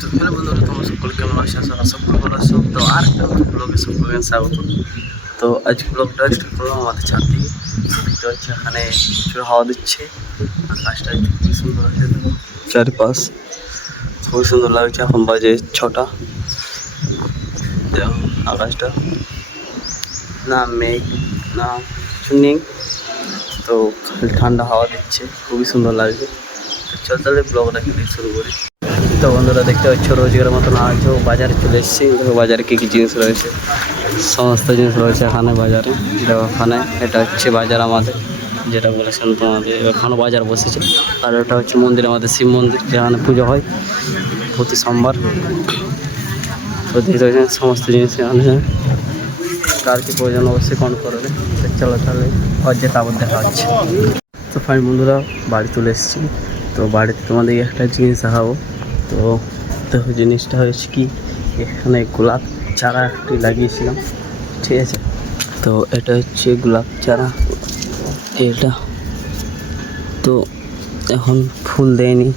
তো হ্যালো বন্ধুরা, তোমরা সকল কেমন আছো? আশা করি ভালো আছো। তো আর একটা ব্লগে সকলকে স্বাগত। তো আজকে ব্লগটা স্টার্ট করলাম আমাদের ছাদ থেকে। দেখতে হচ্ছে এখানে প্রচুর হাওয়া দিচ্ছে, আকাশটা খুবই সুন্দর আছে, চারিপাশ খুবই সুন্দর লাগছে। এখন বাজে 6টা, আকাশটা না মেঘ না কিছু নেই, তো খালি ঠান্ডা হাওয়া দিচ্ছে, খুবই সুন্দর লাগছে। তো চল তাহলে ব্লগটা শুরু করি। তো বন্ধুরা দেখতে পাচ্ছ রোজগারের মতন আজও বাজারে চলে এসেছি। বাজারে কী কী জিনিস রয়েছে, সমস্ত জিনিস রয়েছে এখানে বাজারে। ওখানে এটা হচ্ছে বাজার আমাদের, যেটা বলেছেন তোমাদের, এখানে বাজার বসেছে। আর এটা হচ্ছে মন্দির, আমাদের শিব মন্দির, যেখানে পুজো হয় প্রতি সোমবার। তো দেখতে পাচ্ছেন সমস্ত জিনিস এখানে, কার কী প্রয়োজন অবশ্যই কম করবে। চলো তাহলে যেটা আবার দেখা হচ্ছে। তো ফাইন বন্ধুরা, বাড়ি চলে এসেছি। তো বাড়িতে তোমাদেরকে একটা জিনিস দেখাবো। তো দেখো জিনিসটা হয়েছে কি, এখানে গোলাপ চারা একটি লাগিয়েছিলাম, ঠিক আছে। তো এটা হচ্ছে গোলাপ চারা, এটা তো এখন ফুল দেয়নি।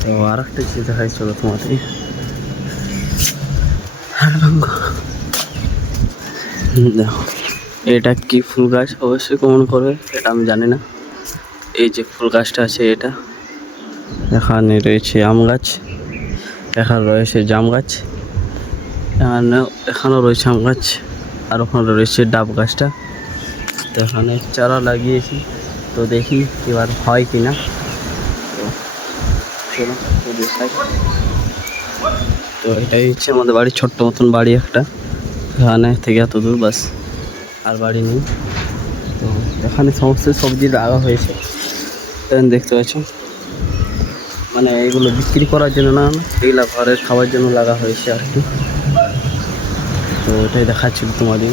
তো আর একটা জিনিস দেখাই, চলো তোমাদের। দেখো এটা কি ফুল গাছ, অবশ্যই কমেন্ট করবে, এটা আমি জানি না। এই যে ফুল গাছটা আছে, এটা এখানে রয়েছে আম গাছ, এখানে রয়েছে জাম গাছ, এখানেও রয়েছে আম গাছ, আর ওখানে রয়েছে ডাব গাছটা। তো এখানে চারা লাগিয়েছি, তো দেখি এবার হয় কি না। তো চলো দেখাই। তো এটাই হচ্ছে আমাদের বাড়ির ছোট্ট মতন বাড়ি একটা, এখানে থেকে এত দূর বাস, আর বাড়ি নেই। তো এখানে সমস্ত সবজি লাগা হয়েছে, দেখতে পাচ্ছ। মানে এগুলো বিক্রি করার জন্য না, এগুলো ঘরের খাওয়ার জন্য লাগা হয়েছে আর কি। তো এটাই দেখাচ্ছি তোমাদের।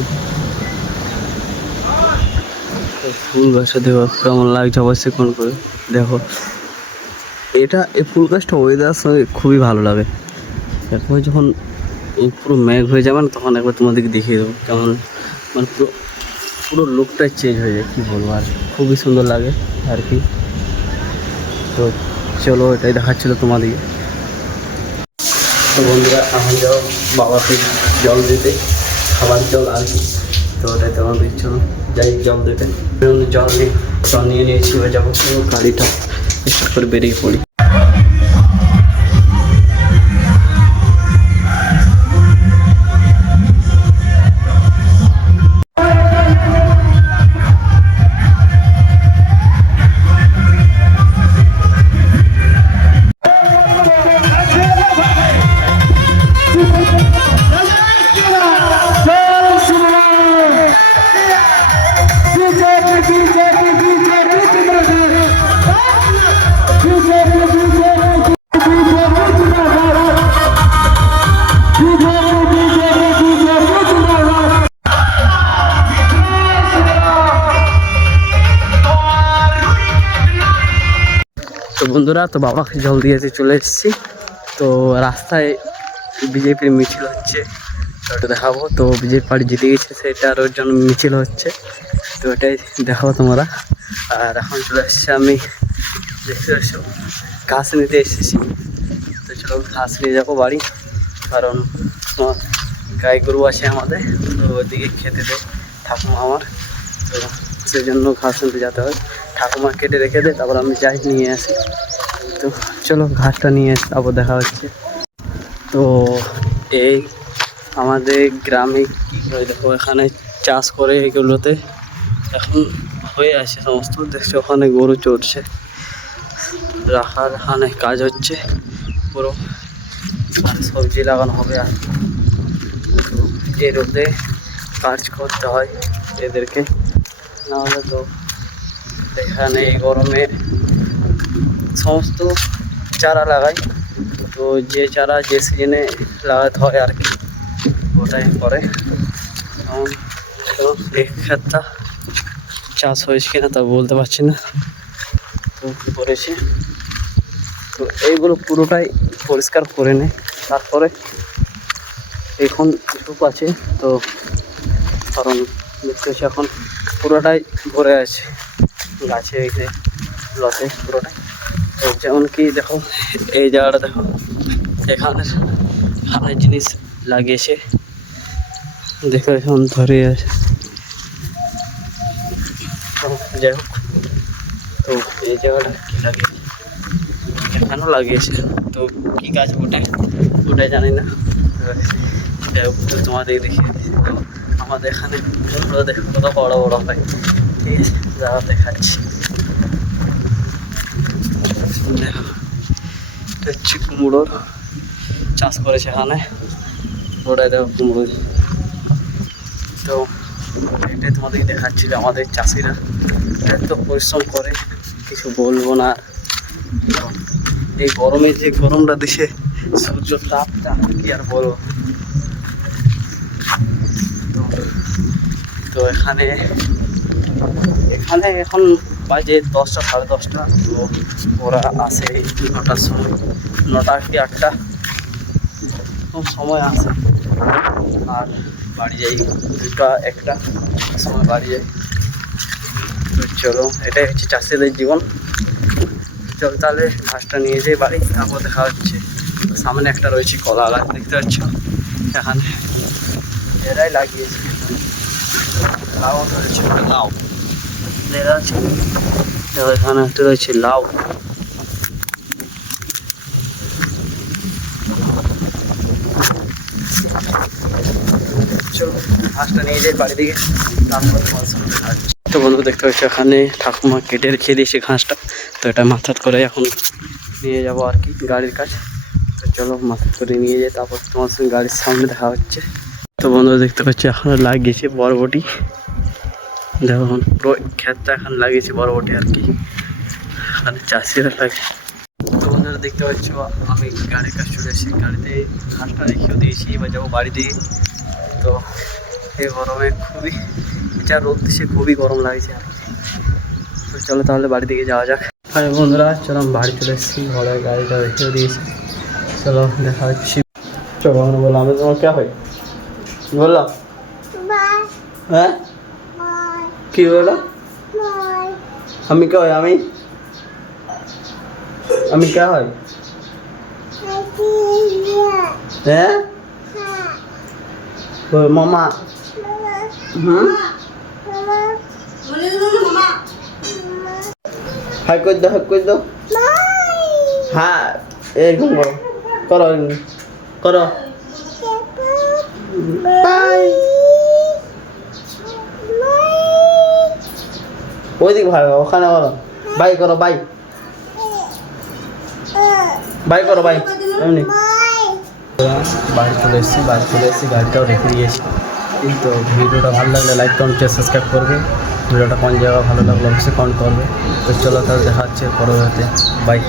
ফুল গাছটা দেখো কেমন লাগছে, অবশ্যই কোন করে দেখো। এটা এই ফুল গাছটা ওয়েদার সঙ্গে খুবই ভালো লাগে। একবার যখন পুরো মেঘ হয়ে যাবে না, তখন একবার তোমাদেরকে দেখিয়ে দেবো কেমন, মানে পুরো পুরো লুকটাই চেঞ্জ হয়ে যায়, কী বলবো আর, খুবই সুন্দর লাগে আর কি। তো চলো এটাই দেখাচ্ছিলো তোমাদেরকে। তো বন্ধুরা এখন যাও বাবাকে জল দিতে, খাবার জল আর কি। তো ওটাই তেমন দিচ্ছ না, যাই জল দেবে। জল নিয়ে নিয়েছি, এবার যাবো গাড়িটা স্টার্ট করে বেরিয়ে পড়ি। তো বন্ধুরা, তো বাবাকে জল দিয়েছে, চলে এসেছি। তো রাস্তায় বিজেপির মিছিল হচ্ছে, ওটা দেখাবো। তো বিজেপি পার্টি জিতে গেছে, সেটার ওর জন্য মিছিল হচ্ছে, তো ওটাই দেখাবো তোমরা। আর এখন চলে এসেছি আমি, দেখতে পাচ্ছ ঘাস নিতে এসেছি। তো চলো ঘাস নিয়ে যাবো বাড়ি, কারণ গাই গরু আছে আমাদের, তো ওদিকে খেতে দেয় ঠাকুমা আমার। তো সেই জন্য ঘাস নিতে যেতে হয়, ঠাকুমা কেটে রেখে দেয়, তারপর আমি যাই নিয়ে আসি। তো চলো ঘাসটা নিয়ে এসে তারপর দেখা হচ্ছে। তো এই আমাদের গ্রামে কী করে দেখো, এখানে চাষ করে এগুলোতে এখন হয়ে আছে সমস্ত, দেখছো ওখানে গরু চড়ছে, রাখার এখানে কাজ হচ্ছে পুরো, আর সবজি লাগানো হবে। আর এই রোদে কাজ করতে হয় এদেরকে, নাহলে তো এখানে এই গরমে সমস্ত চারা লাগাই। তো যে চারা যে সিজনে লাগাতে হয় আর কি, ওটাই করে। এই ক্ষেতটা চাষ হয়েছে কিনা তা বলতে পারছি না, তো করেছে। তো এইগুলো পুরোটাই পরিষ্কার করে নেয়, তারপরে এখন ধূপ আছে, তো কারণ দেখতে এখন পুরোটাই ভরে আছে গাছে, এই লতে পুরোটাই। তো যেমন কি দেখো এই জায়গাটা দেখো, এখানে এখানে জিনিস লাগিয়েছে, দেখে এখন ধরে আছে। তো যাই হোক, তো এই জায়গাটা কি লাগিয়েছে, কেন লাগিয়েছে, তো কি গাছ ওটাই জানি না। যাই হোক, তো তোমাদের দেখিয়ে দিচ্ছি। তো আমাদের এখানে কুমড়ো দেখো কত বড় বড় হয়, ঠিক আছে, যারা দেখাচ্ছি। দেখো, এটা হচ্ছে কুমড়োর চাষ করেছে এখানে, ওটাই দেখো কুমড়ো। তো এটাই তোমাদেরকে দেখাচ্ছিল, আমাদের চাষিরা এত পরিশ্রম করে কিছু বলবো না। এই গরমে যে গরমটা দিছে, সূর্য তাপটা কি আর বলবো। তো এখানে এখন বাজে 10টা সাড়ে 10টা। তো ওরা আসে 9টার সময়, 9টা কি 8টা, খুব সময় আসে। আর বাড়ি যাই 2টা 1টা সময় বাড়ি যাই। তো চলো, এটাই হচ্ছে চাষিদের জীবন। চল তাহলে ঘাসটা নিয়ে যাই বাড়ি, তারপর দেখা হচ্ছে। সামনে একটা রয়েছে কলা গাছ, দেখতে পাচ্ছ, এখানে এরাই লাগিয়েছে। লাউ রয়েছে, লাউ দেখা যাচ্ছে, এখানে একটা রয়েছে লাউ। চলো ঘাসটা নিয়ে যাই বাড়ি দিকে, তারপর তোমার সঙ্গে দেখা হচ্ছে। তো বন্ধু দেখতে পাচ্ছি এখানে ঠাকুমা কেটে রেখে দিয়েছে ঘাসটা। তো এটা মাথাত করে এখন নিয়ে যাবো আর কি গাড়ির কাছে। তো চলো মাথাত করে নিয়ে যাই, তারপর তোমার সঙ্গে গাড়ির সামনে দেখা হচ্ছে। তো বন্ধু দেখতে পাচ্ছি এখানে লাগিয়েছে বরবটি, দেখো পুরো ক্ষেতটা এখন লাগিয়েছে বরবটি আর কি, এখানে চাষিরা লাগে। তো বন্ধুরা দেখতে পাচ্ছ আমি গাড়ির কাছে চলে এসেছি, গাড়িতে ঘাসটা রেখেও দিয়েছি, এবার যাবো বাড়ি দিয়ে। তো এই গরমে খুবই, যা রোদ দিচ্ছে খুবই গরম লাগছে আর কি। তো চলো তাহলে বাড়ি দিকে যাওয়া যাক। আর বন্ধুরা চলো আমি বাড়ি চলে এসেছি, ঘরে গাড়িটা রেখেও দিয়েছি। চলো দেখা হচ্ছে। চলো বলো, আমি তোমার কে হয় বললাম, হ্যাঁ কি বলো, আমি কে হয়, আমি কে হয়, হ্যাঁ মামা, হাই করে দাও, হাই করে দাও, হ্যাঁ এরকম করো, করো করো, বাই, ওইদিক ভাই ওখানে বলো, বাই করো, বাই বাই করো, বাই এমনি। বাড়ি চলে এসেছি, গাড়িটাও রেখে দিয়েছি। তো ভিডিওটা ভালো লাগলে লাইক কমেন্ট সাবস্ক্রাইব করবে। ভিডিওটা কোন জায়গা ভালো লাগলো অবশ্যই কমেন্ট করবে। তো চলো তাহলে দেখা হচ্ছে পরবর্তীতে, বাই।